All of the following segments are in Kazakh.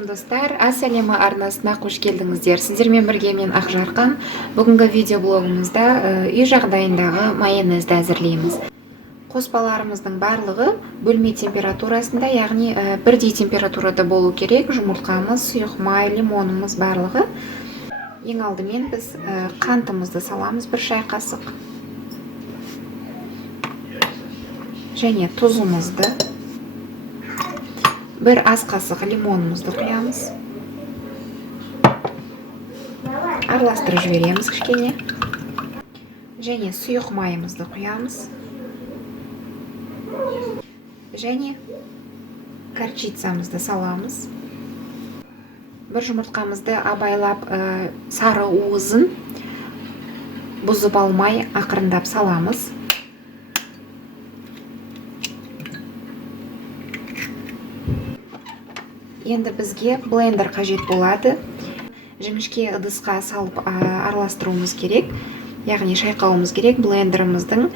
Салам достар, Ассалема арнасына қош келдіңіздер. Сіздермен бірге мен Ақжарқын. Бүгінгі видеоблогымызда үй жағдайындағы майонезді әзірлейміз. Қоспаларымыздың барлығы бөлме температурасында, яғни бірдей температурада болу керек. Жұмыртқамыз, сұйық май, лимонымыз барлығы. Ең алдымен біз қантымызды саламыз, 1 шай қасық. Және тұзымызды, 1 ас қасық лимонымызды құямыз. Араластырып жібереміз кішкене. Және сұйық майымызды құямыз. Және горчицамызды саламыз. 1 жұмыртқамызды абайлап сары уызын бұзып алмай ақырындап саламыз. Енді бізге блендер қажет болады. Жіңішке ыдысқа салып араластыруымыз керек. Яғни шайқауымыз керек. Блендеріміздің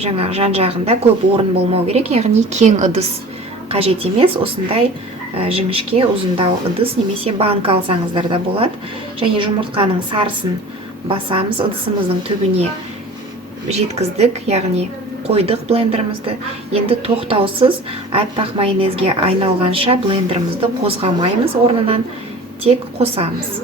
жаңағы жан-жағында көп орын болмау керек. Яғни кең ыдыс қажет емес. Осындай жіңішке ұзындау ыдыс немесе банка алсаңыздар да болады. Және жұмыртқаның сарысын басамыз. Ыдысымыздың түбіне жеткіздік. Яғни қойдық блендерімізді. Енді тоқтаусыз аппақ майонезге айналғанша блендерімізді қозғамаймыз, орнынан тек қосамыз.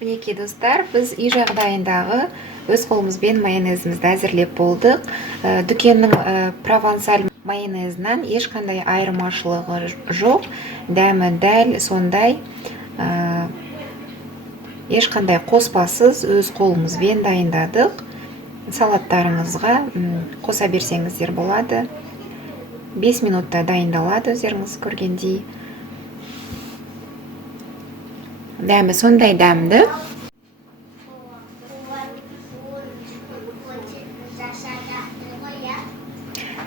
Мінекей достар, біз үй жағдайындағы өз қолымызбен майонезімізді әзірлеп болдық. Дүкеннің провансаль майонезінен ешқандай айырмашылығы жоқ. Дәмі дәл сондай, ешқандай қоспасыз өз қолымызбен дайындадық. Салаттарыңызға қоса берсеңіздер болады. 5 минутта дайындалады, өздеріңіз көргендей. Дәмі сондай дәмді.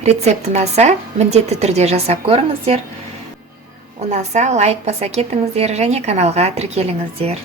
Рецепт ұнаса, міндетті түрде жасап көріңіздер. Ұнаса, лайк баса кетіңіздер және каналға тіркеліңіздер.